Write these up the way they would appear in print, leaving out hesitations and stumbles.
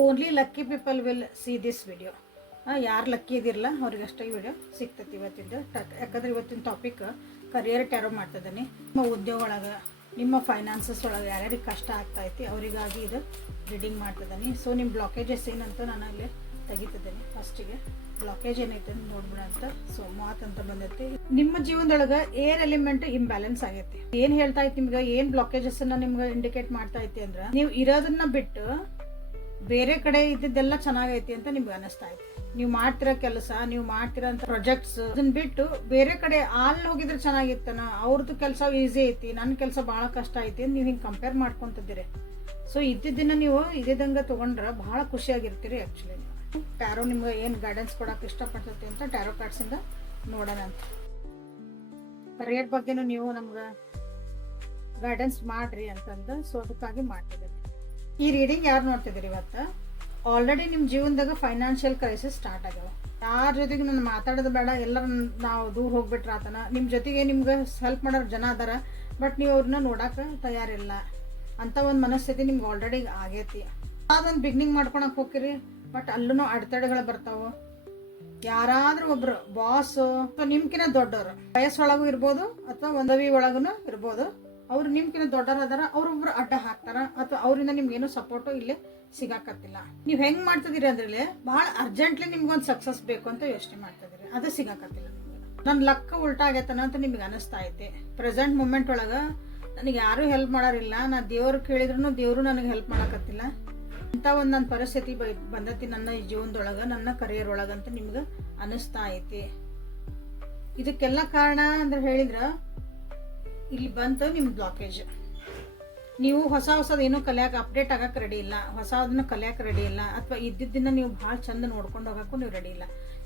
Only lucky people will see this video. ಯಾರು lucky ಇದಿರಲ್ಲ ಅವ್ರಿಗಷ್ಟೇ ಈ video ಸಿಗ್ತೈತಿ ಇವತ್ತಿಂದ. ಯಾಕಂದ್ರೆ ಇವತ್ತಿನ ಟಾಪಿಕ್ ಕರಿಯರ್ ಟ್ಯಾರೋ ಮಾಡ್ತಿದ್ದೀನಿ. ನಿಮ್ಮ ಉದ್ಯೋಗ ಒಳಗೆ, ನಿಮ್ಮ ಫೈನಾನ್ಸಸ್ ಒಳಗೆ ಯಾರ್ಯಾರಿಗೆ ಕಷ್ಟ ಆಗ್ತಾಯಿತಿ ಅವರಿಗಾಗಿ ಇದು ರೀಡಿಂಗ್ ಮಾಡ್ತಿದ್ದೀನಿ. ಸೊ ನಿಮ್ಮ ಬ್ಲಾಕೇಜಸ್ ಏನಂತ ನಾನು ಅಲ್ಲಿ ತೆಗಿತಿದ್ದೀನಿ. ಫಸ್ಟಿಗೆ ಬ್ಲಾಕೇಜ್ ಏನೈತೆ ಅಂತ ನೋಡ್ಬಿಡ ಅಂತ. ಸೊ ಮಾತಂತ ಬಂದೈತಿ, ನಿಮ್ಮ ಜೀವನದೊಳಗೆ ಏರ್ ಎಲಿಮೆಂಟ್ ಇಂಬ್ಯಾಲೆನ್ಸ್ ಆಗೈತಿ. ಏನು ಹೇಳ್ತಾ ಐತಿ ನಿಮ್ಗೆ, ಏನು ಬ್ಲಾಕೇಜಸ್ ಅನ್ನ ನಿಮ್ಗೆ ಇಂಡಿಕೇಟ್ ಮಾಡ್ತಾ ಐತಿ ಅಂದ್ರೆ, ನೀವು ಇರೋದನ್ನ ಬಿಟ್ಟು ಬೇರೆ ಕಡೆ ಇದ್ದಿದ್ದೆಲ್ಲ ಚೆನ್ನಾಗೈತಿ ಅಂತ ನಿಮ್ಗೆ ಅನಿಸ್ತಾ ಐತಿ. ನೀವು ಮಾಡ್ತಿರೋ ಕೆಲಸ, ನೀವು ಮಾಡ್ತಿರೋಂಥ ಪ್ರಾಜೆಕ್ಟ್ಸ್ ಅದನ್ನ ಬಿಟ್ಟು ಬೇರೆ ಕಡೆ ಅಲ್ಲಿ ಹೋಗಿದ್ರೆ ಚೆನ್ನಾಗಿತ್ತನ, ಅವ್ರದ್ದು ಕೆಲಸ ಈಸಿ ಐತಿ, ನನ್ನ ಕೆಲಸ ಭಾಳ ಕಷ್ಟ ಐತಿ ಅಂತ ನೀವು ಹಿಂಗೆ ಕಂಪೇರ್ ಮಾಡ್ಕೊತಿದ್ದೀರಿ. ಸೊ ಇದ್ದಿದ್ದನ್ನ ನೀವು ಇದ್ದಂಗೆ ತೊಗೊಂಡ್ರೆ ಭಾಳ ಖುಷಿಯಾಗಿರ್ತೀರಿ. ಆ್ಯಕ್ಚುಲಿ ನೀವು ಟ್ಯಾರೋ ನಿಮ್ಗೆ ಏನು ಗೈಡೆನ್ಸ್ ಕೊಡೋಕೆ ಇಷ್ಟಪಡ್ತೈತಿ ಅಂತ ಟ್ಯಾರೋ ಕಾರ್ಡ್ಸಿಂದ ನೋಡೋಣ ಅಂತ. ಕರಿಯರ್ ಬಗ್ಗೆನೂ ನೀವು ನಮ್ಗೆ ಗೈಡೆನ್ಸ್ ಮಾಡ್ರಿ ಅಂತಂದು, ಸೊ ಅದಕ್ಕಾಗಿ ಮಾಡ್ತಿದ್ದೀರಿ. ಈ ರೀಡಿಂಗ್ ಯಾರು ನೋಡ್ತಿದ್ದೀರಿ ಇವತ್ತು, ಆಲ್ರೆಡಿ ನಿಮ್ಮ ಜೀವನದಾಗ ಫೈನಾನ್ಷಿಯಲ್ ಕ್ರೈಸಿಸ್ ಸ್ಟಾರ್ಟ್ ಆಗ್ಯಾವ. ಯಾರ ಜೊತೆಗೆ ನಾನು ಮಾತಾಡೋದು ಬೇಡ, ಎಲ್ಲರೂ ನಾವು ದೂರ ಹೋಗ್ಬಿಟ್ರೆ ಆತನ. ನಿಮ್ಮ ಜೊತೆಗೆ ನಿಮ್ಗೆ ಹೆಲ್ಪ್ ಮಾಡೋರು ಜನ ಅದಾರ, ಬಟ್ ನೀವು ಅವ್ರನ್ನ ನೋಡೋಕೆ ತಯಾರಿಲ್ಲ ಅಂತ ಒಂದು ಮನಸ್ಥಿತಿ ನಿಮ್ಗೆ ಆಲ್ರೆಡಿ ಆಗೈತಿ. ಅದೊಂದು ಬಿಗ್ನಿಂಗ್ ಮಾಡ್ಕೊಳಕ್ಕೆ ಹೋಗಿರಿ, ಬಟ್ ಅಲ್ಲೂ ಅಡೆತಡೆಗಳು ಬರ್ತಾವೆ. ಯಾರಾದ್ರೂ ಒಬ್ರು ಬಾಸು ಅಥವಾ ನಿಮ್ಕಿನ ದೊಡ್ಡವರು, ವಯಸ್ಸೊಳಗೂ ಇರ್ಬೋದು ಅಥವಾ ಒಂದವಿ ಒಳಗೂ ಇರ್ಬೋದು, ಅವ್ರು ನಿಮ್ಕಿನ ದೊಡ್ಡವರು ಅದಾರ, ಅವ್ರೊಬ್ರು ಅಡ್ಡ ಹಾಕ್ತಾರ ಅಥವಾ ಅವರಿಂದ ನಿಮ್ಗೇನು ಸಪೋರ್ಟು ಇಲ್ಲೇ ಸಿಗಾಕತ್ತಿಲ್ಲ. ನೀವು ಹೆಂಗೆ ಮಾಡ್ತಿದ್ದೀರಿ ಅಂದ್ರೆ, ಭಾಳ ಅರ್ಜೆಂಟ್ಲಿ ನಿಮ್ಗೊಂದು ಸಕ್ಸಸ್ ಬೇಕು ಅಂತ ಯೋಚನೆ ಮಾಡ್ತಿದ್ದೀರಿ, ಅದು ಸಿಗಾಕತ್ತಿಲ್ಲ ನಿಮ್ಗೆ. ನನ್ನ ಲಕ್ಕ ಉಲ್ಟಾ ಆಗೈತನ ಅಂತ ನಿಮ್ಗೆ ಅನಿಸ್ತಾ ಐತಿ. ಪ್ರೆಸೆಂಟ್ ಮೂಮೆಂಟ್ ಒಳಗೆ ನನಗೆ ಯಾರೂ ಹೆಲ್ಪ್ ಮಾಡೋರಿಲ್ಲ, ನಾ ದೇವ್ರು ಕೇಳಿದ್ರು ದೇವರು ನನಗೆ ಹೆಲ್ಪ್ ಮಾಡಕತ್ತಿಲ್ಲ ಅಂತ ಒಂದು ನನ್ನ ಪರಿಸ್ಥಿತಿ ಬಂದೈತಿ ನನ್ನ ಈ ಜೀವನದೊಳಗೆ, ನನ್ನ ಕರಿಯರ್ ಒಳಗಂತ ನಿಮ್ಗೆ ಅನಿಸ್ತಾ ಐತಿ. ಇದಕ್ಕೆಲ್ಲ ಕಾರಣ ಅಂದ್ರೆ ಹೇಳಿದ್ರೆ, ಇಲ್ಲಿ ಬಂತು ನಿಮ್ಮ ಬ್ಲಾಕೇಜ್. ನೀವು ಹೊಸದು ಏನೋ ಕಲಿಯಾಕೆ ಅಪ್ಡೇಟ್ ಆಗಕ್ಕೆ ರೆಡಿ ಇಲ್ಲ, ಹೊಸದನ್ನ ಕಲಿಯಾಕೆ ರೆಡಿ ಇಲ್ಲ, ಅಥವಾ ಇದ್ದಿದ್ದನ್ನ ನೀವು ಭಾಳ ಚಂದ ನೋಡ್ಕೊಂಡು ಹೋಗೋಕ್ಕೂ ನೀವು ರೆಡಿ ಇಲ್ಲ.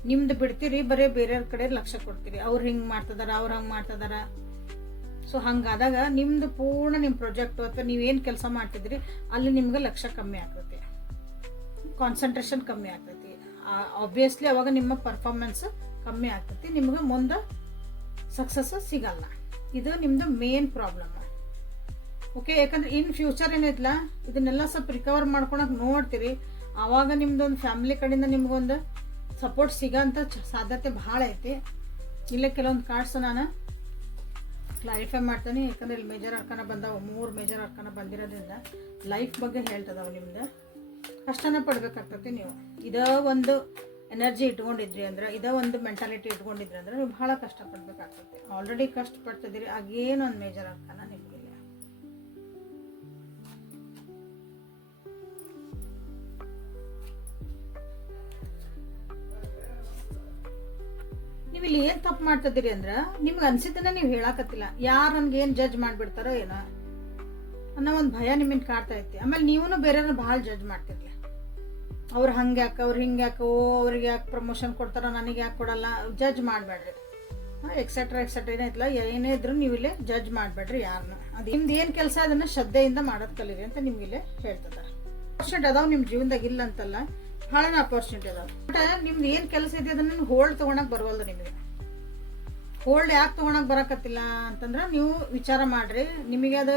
ನಿಮ್ದು ಬಿಡ್ತೀರಿ, ಬರೀ ಬೇರೆಯವ್ರ ಕಡೆ ಲಕ್ಷ್ಯ ಕೊಡ್ತೀರಿ. ಅವ್ರು ಹಿಂಗೆ ಮಾಡ್ತಿದಾರ, ಅವ್ರು ಹಂಗೆ ಮಾಡ್ತಿದಾರ. ಸೊ ಹಂಗಾದಾಗ ನಿಮ್ದು ಪೂರ್ಣ ನಿಮ್ಮ ಪ್ರಾಜೆಕ್ಟು ಅಥವಾ ನೀವೇನು ಕೆಲಸ ಮಾಡ್ತಿದ್ರಿ ಅಲ್ಲಿ ನಿಮ್ಗೆ ಲಕ್ಷ್ಯ ಕಮ್ಮಿ ಆಗ್ತೈತಿ, ಕಾನ್ಸಂಟ್ರೇಷನ್ ಕಮ್ಮಿ ಆಗ್ತೈತಿ. ಆಬ್ವಿಯಸ್ಲಿ ಅವಾಗ ನಿಮ್ಮ ಪರ್ಫಾರ್ಮೆನ್ಸ್ ಕಮ್ಮಿ ಆಗ್ತೈತಿ, ನಿಮ್ಗೆ ಮುಂದೆ ಸಕ್ಸಸ್ ಸಿಗಲ್ಲ. ಇದು ನಿಮ್ದು ಮೇನ್ ಪ್ರಾಬ್ಲಮ್. ಓಕೆ, ಯಾಕಂದ್ರೆ ಇನ್ ಫ್ಯೂಚರ್ ಏನೈತಲ್ಲ, ಇದನ್ನೆಲ್ಲ ಸ್ವಲ್ಪ ರಿಕವರ್ ಮಾಡ್ಕೊಳಕ್ ನೋಡ್ತೀರಿ. ಆವಾಗ ನಿಮ್ದೊಂದು ಫ್ಯಾಮಿಲಿ ಕಡೆಯಿಂದ ನಿಮ್ಗೊಂದು ಸಪೋರ್ಟ್ ಸಿಗೋಂಥ ಸಾಧ್ಯತೆ ಭಾಳ ಐತಿ. ಇಲ್ಲೇ ಕೆಲವೊಂದು ಕಾರ್ಡ್ಸ್ ನಾನು ಕ್ಲಾರಿಫೈ ಮಾಡ್ತೀನಿ, ಯಾಕಂದ್ರೆ ಇಲ್ಲಿ ಮೇಜರ್ ಅರ್ಕನ ಬಂದಾವ, 3 ಮೇಜರ್ ಅರ್ಕನ ಬಂದಿರೋದ್ರಿಂದ ಲೈಫ್ ಬಗ್ಗೆ ಹೇಳ್ತದಾವ. ನಿಮ್ದು ಕಷ್ಟನ ಪಡ್ಬೇಕಾಗ್ತೈತಿ. ನೀವು ಇದೇ ಒಂದು ಎನರ್ಜಿ ಇಟ್ಕೊಂಡಿದ್ರಿ ಅಂದ್ರೆ, ಇದೇ ಒಂದು ಮೆಂಟಾಲಿಟಿ ಇಟ್ಕೊಂಡಿದ್ರಿ ಅಂದ್ರೆ ನೀವು ಭಾಳ ಕಷ್ಟಪಡ್ಬೇಕಾಗ್ತೈತಿ. ಆಲ್ರೆಡಿ ಕಷ್ಟಪಡ್ತಿದ್ದೀರಿ. ಆಗೇನೊಂದು ಮೇಜರ್ ಅರ್ಕನ ನಿಮ್ಗೆ ನೀವು ಇಲ್ಲಿ ಏನು ತಪ್ಪು ಮಾಡ್ತಿದ್ದೀರಿ ಅಂದ್ರೆ, ನಿಮ್ಗೆ ಅನ್ಸಿದ್ದನ್ನ ನೀವು ಹೇಳಾಕತ್ತಿಲ್ಲ. ಯಾರು ನನ್ಗೆ ಏನು ಜಡ್ಜ್ ಮಾಡಿಬಿಡ್ತಾರೋ ಏನೋ ಅನ್ನೋ ಒಂದು ಭಯ ನಿಮ್ಮನ್ನು ಕಾಡ್ತಾ ಐತಿ. ಆಮೇಲೆ ನೀವೂ ಬೇರೆಯವ್ರನ್ನ ಭಾಳ ಜಡ್ಜ್ ಮಾಡ್ತಿರ್ಲಿ. ಅವ್ರು ಹಂಗೆ ಯಾಕೆ, ಅವ್ರು ಹಿಂಗೆ ಯಾಕೆ, ಅವ್ರಿಗೆ ಯಾಕೆ ಪ್ರಮೋಷನ್ ಕೊಡ್ತಾರೋ, ನನಗೆ ಯಾಕೆ ಕೊಡಲ್ಲ, ಜಡ್ಜ್ ಮಾಡಬೇಡ್ರಿ. ಎಕ್ಸೆಟ್ರಾ ಏನೈತಲ್ಲ, ಏನೇ ಇದ್ರು ನೀವು ಇಲ್ಲೇ ಜಡ್ಜ್ ಮಾಡಬೇಡ್ರಿ ಯಾರನ್ನ. ಅದು ನಿಮ್ದು ಏನು ಕೆಲಸ ಅದನ್ನು ಶ್ರದ್ಧೆಯಿಂದ ಮಾಡೋದು ಕಲೀರಿ ಅಂತ ನಿಮ್ಗೆ ಇಲ್ಲೇ ಹೇಳ್ತಿದ್ದಾರೆ. ಅಪರ್ಚುನಿಟಿ ಅದಾವ ನಿಮ್ಮ ಜೀವನದಾಗ, ಇಲ್ಲ ಅಂತಲ್ಲ, ಭಾಳನ ಅಪರ್ಚುನಿಟಿ ಅದಾವ. ಬಟ್ ನಿಮ್ದು ಏನು ಕೆಲಸ ಇದೆ ಅದನ್ನು ಹೋಲ್ಡ್ ತೊಗೊಳಕ್ಕೆ ಬರವಲ್ದು. ನಿಮಗೆ ಹೋಲ್ಡ್ ಯಾಕೆ ತೊಗೊಳಕ್ಕೆ ಬರಕತ್ತಿಲ್ಲ ಅಂತಂದ್ರೆ, ನೀವು ವಿಚಾರ ಮಾಡ್ರಿ. ನಿಮಗೆ ಅದು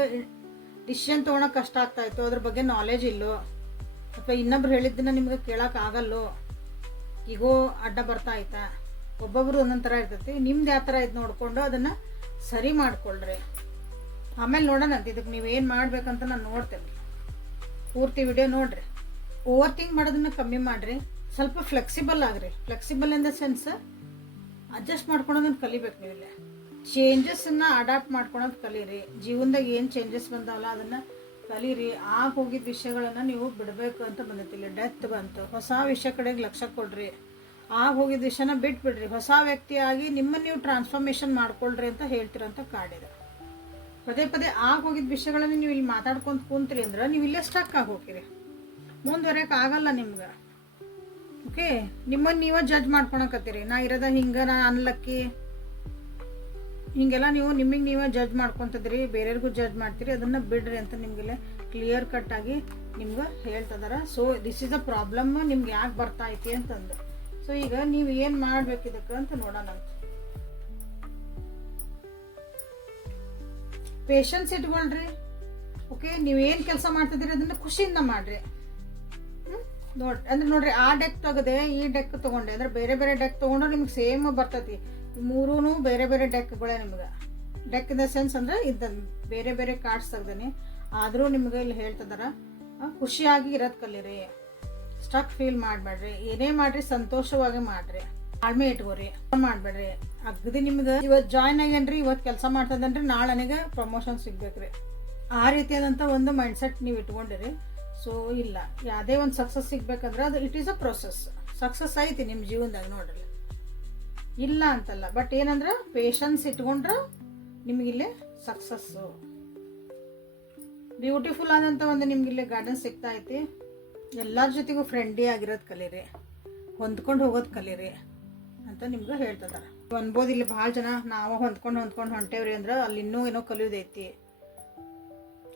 ಡಿಸಿಷನ್ ತೊಗೊಳಕ್ಕೆ ಕಷ್ಟ ಆಗ್ತಾ ಇತ್ತು, ಅದ್ರ ಬಗ್ಗೆ ನಾಲೆಜ್ ಇಲ್ಲೋ, ಅಥವಾ ಇನ್ನೊಬ್ರು ಹೇಳಿದ್ದನ್ನ ನಿಮ್ಗೆ ಕೇಳಕ್ಕೆ ಆಗಲ್ಲೋ, ಈಗೋ ಅಡ್ಡ ಬರ್ತಾ ಆಯ್ತಾ. ಒಬ್ಬೊಬ್ರು ಒಂದೊಂದು ಥರ ಇರ್ತೈತಿ. ನಿಮ್ದು ಯಾವ ಥರ ಇದು ನೋಡಿಕೊಂಡು ಅದನ್ನು ಸರಿ ಮಾಡ್ಕೊಳ್ರಿ. ಆಮೇಲೆ ನೋಡೋಣ ಅಂತ. ಇದಕ್ಕೆ ನೀವು ಏನು ಮಾಡ್ಬೇಕಂತ ನಾನು ನೋಡ್ತೇನೆ. ಪೂರ್ತಿ ವಿಡಿಯೋ ನೋಡ್ರಿ. ಓವರ್ ಥಿಂಕ್ ಮಾಡೋದನ್ನ ಕಮ್ಮಿ ಮಾಡಿರಿ. ಸ್ವಲ್ಪ ಫ್ಲೆಕ್ಸಿಬಲ್ ಆಗ್ರಿ. Flexible in the sense adjust ಮಾಡ್ಕೊಳೋದನ್ನ ಕಲಿಬೇಕು. ನೀವು ಇಲ್ಲಿ ಚೇಂಜಸ್ಸನ್ನು ಅಡಾಪ್ಟ್ ಮಾಡ್ಕೊಳೋದು ಕಲೀರಿ. ಜೀವನದಾಗ ಏನು ಚೇಂಜಸ್ ಬಂದಾವಲ್ಲ ಅದನ್ನು ಕಲೀರಿ. ಹೋಗಿದ್ದ ವಿಷಯಗಳನ್ನು ನೀವು ಬಿಡಬೇಕು ಅಂತ ಬಂದೈತಿ. ಇಲ್ಲಿ ಡೆತ್ ಬಂತು, ಹೊಸ ವಿಷಯ ಕಡೆಗೆ ಲಕ್ಷ್ಯ ಕೊಡ್ರಿ. ಹೋಗಿದ್ದ ವಿಷಯನ ಬಿಟ್ಬಿಡ್ರಿ. ಹೊಸ ವ್ಯಕ್ತಿಯಾಗಿ ನಿಮ್ಮನ್ನು ನೀವು ಟ್ರಾನ್ಸ್ಫಾರ್ಮೇಷನ್ ಮಾಡ್ಕೊಳ್ರಿ ಅಂತ ಹೇಳ್ತಿರೋಂಥ ಕಾಡಿದೆ. ಪದೇ ಪದೇ ಹೋಗಿದ್ದ ವಿಷಯಗಳನ್ನು ನೀವು ಇಲ್ಲಿ ಮಾತಾಡ್ಕೊಂಡು ಕೂತ್ರಿ ಅಂದ್ರೆ ನೀವು ಇಲ್ಲೇ ಸ್ಟಕ್ ಆಗಿ ಹೋಗಿರಿ, ಮುಂದುವರೆಯೋಕೆ ಆಗಲ್ಲ ನಿಮ್ಗೆ. ಓಕೆ, ನಿಮ್ಮನ್ನು ನೀವೇ ಜಡ್ಜ್ ಮಾಡ್ಕೊಳಕತ್ತೀರಿ. ನಾ ಇರೋದ ಹಿಂಗೆ, ನಾ ಅನ್ಲಕ್ಕಿ, ಹಿಂಗೆಲ್ಲ ನೀವು ನಿಮಗೆ ನೀವೇ ಜಡ್ಜ್ ಮಾಡ್ಕೊತಿದ್ರಿ, ಬೇರೆಯವ್ರಿಗೂ ಜಡ್ಜ್ ಮಾಡ್ತೀರಿ. ಅದನ್ನು ಬಿಡ್ರಿ ಅಂತ ನಿಮಗೆಲ್ಲ ಕ್ಲಿಯರ್ ಕಟ್ ಆಗಿ ನಿಮ್ಗೆ ಹೇಳ್ತಿದಾರ. So this is a problem ನಿಮ್ಗೆ ಯಾಕೆ ಬರ್ತಾ ಐತಿ ಅಂತಂದು. ಸೊ ಈಗ ನೀವು ಏನು ಮಾಡ್ಬೇಕು ಇದಕ್ಕೆ ಅಂತ ನೋಡೋಣ ಅಂತ. ಪೇಷನ್ಸ್ ಇಟ್ಕೊಳ್ರಿ. ಓಕೆ, ನೀವೇನು ಕೆಲಸ ಮಾಡ್ತಿದ್ದೀರಿ ಅದನ್ನು ಖುಷಿಯಿಂದ ಮಾಡ್ರಿ. ನೋಡ್ರಿ ಆ ಡೆಕ್ ತೆಗದೆ ಈ ಡೆಕ್ ತೊಗೊಂಡೆ ಅಂದ್ರೆ ಬೇರೆ ಬೇರೆ ಡೆಕ್ ತೊಗೊಂಡ್ರೆ ನಿಮ್ಗೆ ಸೇಮ್ ಬರ್ತೈತಿ. ಮೂರೂ ಬೇರೆ ಬೇರೆ ಡೆಕ್ಗಳೇ ನಿಮ್ಗೆ. ಡೆಕ್ ಇನ್ ದ ಸೆನ್ಸ್ ಅಂದ್ರೆ ಇದ್ದ ಬೇರೆ ಬೇರೆ ಕಾರ್ಡ್ಸ್ ತೆಗ್ದೇನೆ. ಆದರೂ ನಿಮ್ಗೆ ಇಲ್ಲಿ ಹೇಳ್ತಿದಾರ ಖುಷಿಯಾಗಿ ಇರೋದು ಕಲೀರಿ, ಸ್ಟಕ್ ಫೀಲ್ ಮಾಡಬೇಡ್ರಿ, ಏನೇ ಮಾಡ್ರಿ ಸಂತೋಷವಾಗಿ ಮಾಡ್ರಿ, ತಾಳ್ಮೆ ಇಟ್ಕೋರಿ, ಮಾಡಬೇಡ್ರಿ. ಅಗದಿ ನಿಮ್ಗೆ ಇವತ್ತು ಜಾಯ್ನ್ ಆಗೇನ್ರಿ, ಇವತ್ತು ಕೆಲಸ ಮಾಡ್ತದನ್ರಿ, ನಾಳೆ ನನಗೆ ಪ್ರಮೋಷನ್ ಸಿಗ್ಬೇಕ್ರಿ, ಆ ರೀತಿಯಾದಂಥ ಒಂದು ಮೈಂಡ್ಸೆಟ್ ನೀವು ಇಟ್ಕೊಂಡಿರಿ. ಸೊ ಇಲ್ಲ, ಯಾವುದೇ ಒಂದು ಸಕ್ಸಸ್ ಸಿಗ್ಬೇಕಂದ್ರೆ ಅದು it is a process. Success ಐತಿ ನಿಮ್ಮ ಜೀವನದಾಗ ನೋಡ್ರಿ, ಇಲ್ಲ ಅಂತಲ್ಲ. ಬಟ್ ಏನಂದ್ರೆ ಪೇಷನ್ಸ್ ಇಟ್ಕೊಂಡ್ರೆ ನಿಮಗಿಲ್ಲೇ ಸಕ್ಸಸ್ಸು. ಬ್ಯೂಟಿಫುಲ್ ಆದಂಥ ಒಂದು ನಿಮ್ಗಿಲ್ಲೇ ಗಾರ್ಡನ್ ಸಿಗ್ತಾ ಐತಿ. ಎಲ್ಲರ ಜೊತೆಗೂ ಫ್ರೆಂಡ್ಲಿ ಆಗಿರೋದು ಕಲೀರಿ, ಹೊಂದ್ಕೊಂಡು ಹೋಗೋದು ಕಲೀರಿ ಅಂತ ನಿಮ್ಗೆ ಹೇಳ್ತಿದ್ದಾರೆ. ಅನ್ಬೋದು ಇಲ್ಲಿ ಭಾಳ ಜನ ನಾವು ಹೊಂದ್ಕೊಂಡು ಹೊಂಟೇವ್ರಿ ಅಂದ್ರೆ ಅಲ್ಲಿ ಇನ್ನೂ ಏನೋ ಕಲಿಯೋದೈತಿ,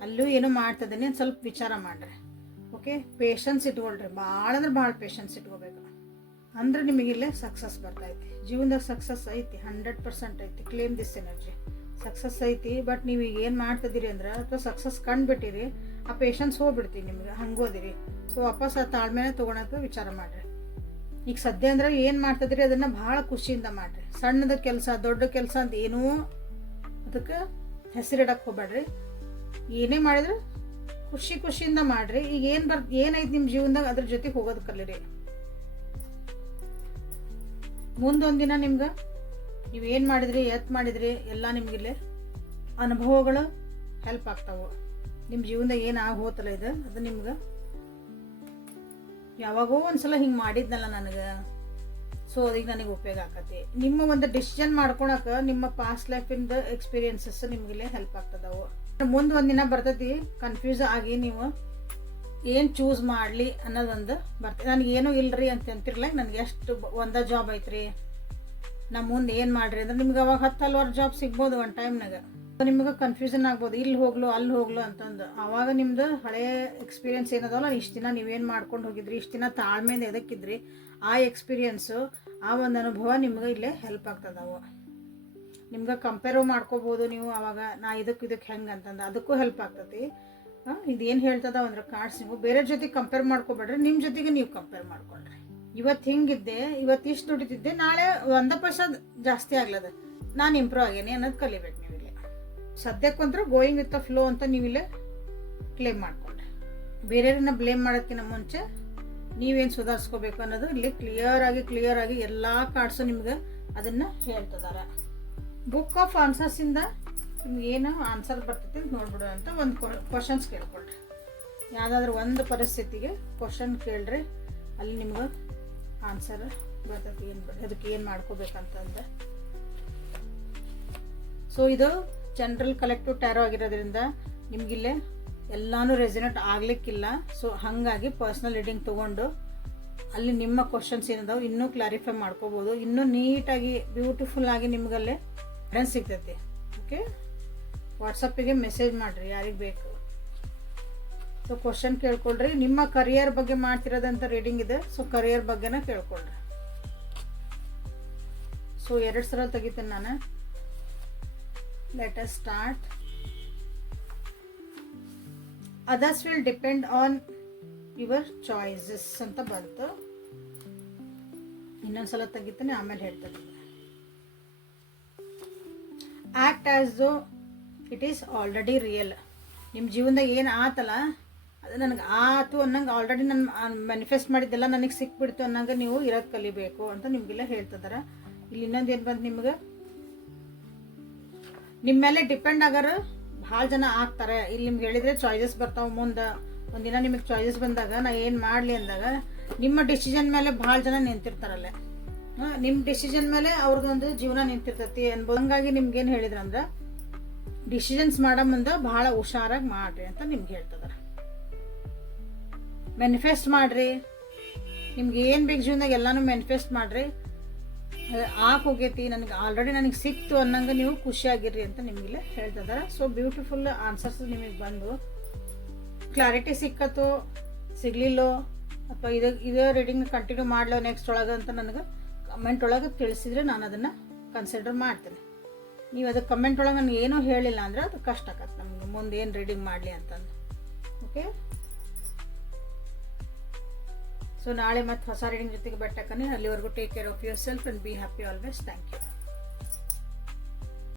ಅಲ್ಲೂ ಏನೋ ಮಾಡ್ತದೇನೆ ಸ್ವಲ್ಪ ವಿಚಾರ ಮಾಡ್ರಿ. ಓಕೆ, ಪೇಷನ್ಸ್ ಇಟ್ಕೊಳ್ರಿ, ಭಾಳ ಅಂದ್ರೆ ಭಾಳ ಪೇಷನ್ಸ್ ಇಟ್ಕೋಬೇಕು. ಅಂದ್ರೆ ನಿಮಗಿಲ್ಲೇ ಸಕ್ಸಸ್ ಬರ್ತೈತಿ. ಜೀವನದಾಗ ಸಕ್ಸಸ್ ಐತಿ, 100% ಐತಿ. Claim this energy. ಸಕ್ಸಸ್ ಐತಿ. ಬಟ್ ನೀವು ಈಗ ಏನು ಮಾಡ್ತಿದ್ದೀರಿ ಅಂದ್ರೆ ಅಥವಾ ಸಕ್ಸಸ್ ಕಂಡುಬಿಟ್ಟಿರಿ, ಆ ಪೇಷನ್ಸ್ ಹೋಗ್ಬಿಡ್ತೀವಿ ನಿಮ್ಗೆ, ಹಂಗೋದಿರಿ. ಸೊ ವಾಪಸ್ ಆ ತಾಳ್ಮೆನ ತೊಗೊಳಕ್ಕೆ ವಿಚಾರ ಮಾಡಿರಿ. ಈಗ ಸದ್ಯ ಅಂದ್ರೆ ಏನು ಮಾಡ್ತಿದ್ರಿ ಅದನ್ನು ಭಾಳ ಖುಷಿಯಿಂದ ಮಾಡಿರಿ. ಸಣ್ಣದ ಕೆಲಸ ದೊಡ್ಡ ಕೆಲಸ ಅಂತ ಏನೂ ಅದಕ್ಕೆ ಹೆಸರಿಡಕ್ಕೆ ಹೋಗ್ಬೇಡ್ರಿ. ಏನೇ ಮಾಡಿದ್ರೆ ಖುಷಿಯಿಂದ ಮಾಡಿರಿ. ಈಗ ಏನೈತಿ ನಿಮ್ಮ ಜೀವನದಾಗ ಅದ್ರ ಜೊತೆಗೆ ಹೋಗೋದು ಕಲೀರಿ. ಮುಂದೊಂದಿನ ನಿಮ್ಗೆ ನೀವೇನು ಮಾಡಿದ್ರಿ ಮಾಡಿದ್ರಿ ಎಲ್ಲ ನಿಮಗಿಲ್ಲಿ ಅನುಭವಗಳು ಹೆಲ್ಪ್ ಆಗ್ತಾವೆ. ನಿಮ್ಮ ಜೀವನದಾಗ ಏನು ಹೋತಲ್ಲ ಇದು, ಅದು ನಿಮ್ಗೆ ಯಾವಾಗೋ ಒಂದ್ಸಲ ಹಿಂಗೆ ಮಾಡಿದ್ನಲ್ಲ ನನಗೆ, ಸೊ ಅದೀಗ ನನಗೆ ಉಪಯೋಗ ಆಕತಿ. ನಿಮ್ಮ ಒಂದು ಡಿಸಿಷನ್ ಮಾಡ್ಕೊಳಕ್ಕೆ ನಿಮ್ಮ ಪಾಸ್ಟ್ ಲೈಫಿಂದ ಎಕ್ಸ್ಪೀರಿಯನ್ಸಸ್ ನಿಮಗಿಲ್ಲೇ ಹೆಲ್ಪ್ ಆಗ್ತದವು. ಮುಂದೆ ಒಂದಿನ ಬರ್ತೈತಿ ಕನ್ಫ್ಯೂಸ್ ಆಗಿ ನೀವು ಏನು ಚೂಸ್ ಮಾಡಲಿ ಅನ್ನೋದೊಂದು ಬರ್ತೈತಿ. ನನಗೇನು ಇಲ್ಲರಿ ಅಂತ ಅಂತಿರ್ಲ, ನನಗೆ ಎಷ್ಟು ಒಂದೇ ಜಾಬ್ ಐತ್ರಿ, ನಾ ಮುಂದೆ ಏನು ಮಾಡ್ರಿ ಅಂದ್ರೆ ನಿಮ್ಗೆ ಅವಾಗ 10 ಹಲವಾರು ಜಾಬ್ ಸಿಗ್ಬೋದು ಒಂದು ಟೈಮ್ನಾಗ. ನಿಮ್ಗೆ ಕನ್ಫ್ಯೂಷನ್ ಆಗ್ಬೋದು, ಇಲ್ಲಿ ಹೋಗ್ಲು ಅಲ್ಲಿ ಹೋಗ್ಲು ಅಂತಂದು. ಆವಾಗ ನಿಮ್ದು ಹಳೆ ಎಕ್ಸ್ಪೀರಿಯನ್ಸ್ ಏನದಲ್ಲ, ಇಷ್ಟು ದಿನ ನೀವೇನು ಮಾಡ್ಕೊಂಡು ಹೋಗಿದ್ರಿ, ಇಷ್ಟು ದಿನ ತಾಳ್ಮೆಯಿಂದ ಎದಕ್ಕಿದ್ರಿ, ಆ ಎಕ್ಸ್ಪೀರಿಯನ್ಸು ಆ ಒಂದು ಅನುಭವ ನಿಮ್ಗೆ ಇಲ್ಲೇ ಹೆಲ್ಪ್ ಆಗ್ತದವು. ನಿಮ್ಗೆ ಕಂಪೇರು ಮಾಡ್ಕೋಬೋದು ನೀವು. ಆವಾಗ ನಾ ಇದಕ್ಕೆ ಹೆಂಗೆ ಅಂತಂದು ಅದಕ್ಕೂ ಹೆಲ್ಪ್ ಆಗ್ತೈತಿ. ಇದೇನು ಹೇಳ್ತದ ಅಂದ್ರೆ ಕಾರ್ಡ್ಸ್, ನೀವು ಬೇರೆ ಜೊತೆಗೆ ಕಂಪೇರ್ ಮಾಡ್ಕೊಬೇಡ್ರಿ, ನಿಮ್ಮ ಜೊತೆಗೆ ನೀವು ಕಂಪೇರ್ ಮಾಡ್ಕೊಳ್ರಿ. ಇವತ್ತು ಹಿಂಗಿದ್ದೆ, ಇವತ್ತು ಇಷ್ಟು ದುಡಿತಿದ್ದೆ, ನಾಳೆ 1% ಜಾಸ್ತಿ ಆಗ್ಲದ, ನಾನು ಇಂಪ್ರೂವ್ ಆಗೇನೆ ಅನ್ನೋದು ಕಲಿಬೇಕು ನೀವಿಲ್ಲಿ. ಸದ್ಯಕ್ಕಂದ್ರೆ ಗೋಯಿಂಗ್ ವಿತ್ ದ ಫ್ಲೋ ಅಂತ ನೀವಿಲ್ಲೇ ಕ್ಲೇಮ್ ಮಾಡ್ಕೊಂಡ್ರಿ. ಬೇರೆಯವ್ರನ್ನ ಬ್ಲೇಮ್ ಮಾಡೋದಕ್ಕಿಂತ ಮುಂಚೆ ನೀವೇನು ಸುಧಾರಿಸ್ಕೋಬೇಕು ಅನ್ನೋದು ಇಲ್ಲಿ ಕ್ಲಿಯರ್ ಆಗಿ ಎಲ್ಲ ಕಾರ್ಡ್ಸು ನಿಮ್ಗೆ ಅದನ್ನು ಹೇಳ್ತಿದ್ದಾರೆ. ಬುಕ್ ಆಫ್ ಆನ್ಸರ್ಸಿಂದ ನಿಮ್ಗೆ ಏನು ಆನ್ಸರ್ ಬರ್ತೈತಿ ಅಂತ ನೋಡ್ಬಿಡು ಅಂತ ಒಂದು ಕ್ವಶನ್ಸ್ ಕೇಳ್ಕೊಳ್ರಿ. ಯಾವುದಾದ್ರೂ ಒಂದು ಪರಿಸ್ಥಿತಿಗೆ ಕ್ವಶನ್ ಕೇಳ್ರಿ, ಅಲ್ಲಿ ನಿಮ್ಗೆ ಆನ್ಸರ್ ಬರ್ತೈತಿ. ಅದಕ್ಕೆ ಏನು ಮಾಡ್ಕೋಬೇಕಂತಂದ್ರೆ, ಸೊ ಇದು ಜನರಲ್ ಕಲೆಕ್ಟಿವ್ ಟ್ಯಾರೋ ಆಗಿರೋದ್ರಿಂದ ನಿಮಗಿಲ್ಲೇ ಎಲ್ಲಾನು ರೆಸಿನೇಟ್ ಆಗ್ಲಿಕ್ಕಿಲ್ಲ. ಸೊ ಹಾಗಾಗಿ ಪರ್ಸ್ನಲ್ ರೀಡಿಂಗ್ ತೊಗೊಂಡು ಅಲ್ಲಿ ನಿಮ್ಮ ಕ್ವಶನ್ಸ್ ಏನಿದಾವೆ ಇನ್ನೂ ಕ್ಲಾರಿಫೈ ಮಾಡ್ಕೋಬೋದು. ಇನ್ನೂ ನೀಟಾಗಿ ಬ್ಯೂಟಿಫುಲ್ ಆಗಿ ನಿಮಗಲ್ಲೇ ಗೈಡೆನ್ಸ್ ಸಿಗ್ತೈತಿ. ಓಕೆ, ವಾಟ್ಸಪ್ಪಿಗೆ ಮೆಸೇಜ್ ಮಾಡಿರಿ ಯಾರಿಗೆ ಬೇಕು. ಸೊ ಕ್ವಶನ್ ಕೇಳ್ಕೊಳ್ರಿ. ನಿಮ್ಮ ಕರಿಯರ್ ಬಗ್ಗೆ ಮಾಡ್ತಿರೋದಂಥ ರೀಡಿಂಗ್ ಇದೆ, ಸೊ ಕರಿಯರ್ ಬಗ್ಗೆನ ಕೇಳ್ಕೊಳ್ರಿ. ಸೊ 2 ಸಲ ತೆಗಿತೇನೆ ನಾನು. Let us start. Others will depend on your choices ಅಂತ ಬಂತು. ಇನ್ನೊಂದ್ಸಲ ತೆಗಿತೇನೆ, ಆಮೇಲೆ ಹೇಳ್ತೇನೆ. Act as though it is already real. ನಿಮ್ಮ ಜೀವನದಾಗ ಏನು ಆತಲ್ಲ ಅದು ನನಗೆ ಆತು ಅನ್ನಂಗೆ ಆಲ್ರೆಡಿ ನಾನು ಮ್ಯಾನಿಫೆಸ್ಟ್ ಮಾಡಿದ್ದೆಲ್ಲ ನನಗೆ ಸಿಕ್ಬಿಡ್ತು ಅನ್ನಂಗೆ ನೀವು ಇರೋದು ಕಲಿಬೇಕು ಅಂತ ನಿಮಗೆಲ್ಲ ಹೇಳ್ತಿದ್ದಾರೆ. ಇಲ್ಲಿ ಇನ್ನೊಂದು ಏನು ಬಂತು, ನಿಮ್ಗೆ ನಿಮ್ಮ ಮೇಲೆ ಡಿಪೆಂಡ್ ಆಗೋರು ಭಾಳ ಜನ ಆಗ್ತಾರೆ. ಇಲ್ಲಿ ನಿಮ್ಗೆ ಹೇಳಿದರೆ ಚಾಯ್ಸಸ್ ಬರ್ತಾವೆ. ಮುಂದೆ ಒಂದಿನ ನಿಮಗೆ ಚಾಯ್ಸಸ್ ಬಂದಾಗ ನಾ ಏನು ಮಾಡಲಿ ಅಂದಾಗ ನಿಮ್ಮ ಡಿಸಿಷನ್ ಮೇಲೆ ಭಾಳ ಜನ ನಿಂತಿರ್ತಾರಲ್ಲ, ನಿಮ್ಮ ಡಿಸಿಷನ್ ಮೇಲೆ ಅವ್ರದ್ದೊಂದು ಜೀವನ ನಿಂತಿರ್ತೈತಿ ಅನ್ಬೋದು. ಹಂಗಾಗಿ ನಿಮ್ಗೇನು ಹೇಳಿದ್ರಂದ್ರೆ ಡಿಸಿಷನ್ಸ್ ಮಾಡೋ ಮುಂದೆ ಭಾಳ ಹುಷಾರಾಗಿ ಮಾಡ್ರಿ ಅಂತ ನಿಮ್ಗೆ ಹೇಳ್ತಿದಾರೆ. ಮ್ಯಾನಿಫೆಸ್ಟ್ ಮಾಡ್ರಿ, ನಿಮ್ಗೆ ಏನು ಬೇಕು ಜೀವನದಾಗ ಎಲ್ಲಾನು ಮ್ಯಾನಿಫೆಸ್ಟ್ ಮಾಡ್ರಿ. ಹೋಗೈತಿ, ನನಗೆ ಸಿಕ್ತು ಅನ್ನಂಗೆ ನೀವು ಖುಷಿಯಾಗಿರ್ರಿ ಅಂತ ನಿಮಗಿಲ್ಲ ಹೇಳ್ತಿದಾರೆ. ಸೊ ಬ್ಯೂಟಿಫುಲ್ ಆನ್ಸರ್ಸ್ ನಿಮಗೆ ಬಂದು ಕ್ಲಾರಿಟಿ ಸಿಕ್ಕತ್ತೋ ಸಿಗ್ಲಿಲ್ಲೋ ಅಥವಾ ಇದೇ ರೀಡಿಂಗ್ ಕಂಟಿನ್ಯೂ ಮಾಡಲೋ ನೆಕ್ಸ್ಟ್ ಒಳಗೆ ಅಂತ ನನಗೆ ಕಮೆಂಟ್ ಒಳಗೆ ತಿಳಿಸಿದ್ರೆ ನಾನು ಅದನ್ನು ಕನ್ಸಿಡರ್ ಮಾಡ್ತೀನಿ. ನೀವು ಅದಕ್ಕೆ ಕಮೆಂಟ್ ಒಳಗೆ ನನಗೆ ಏನೂ ಹೇಳಿಲ್ಲ ಅಂದ್ರೆ ಅದು ಕಷ್ಟ ಆಗತ್ತೆ, ನಮಗೆ. ಮುಂದೆ ಏನು ರೀಡಿಂಗ್ ಮಾಡಲಿ ಅಂತಂದು. ಓಕೆ, ಸೊ ನಾಳೆ ಮತ್ತೆ ಹೊಸ ರೀಡಿಂಗ್ ಜೊತೆಗೆ ಬೆಟ್ಟಕ್ಕನೆ. ಅಲ್ಲಿವರೆಗೂ take care of yourself and be happy always. Thank you.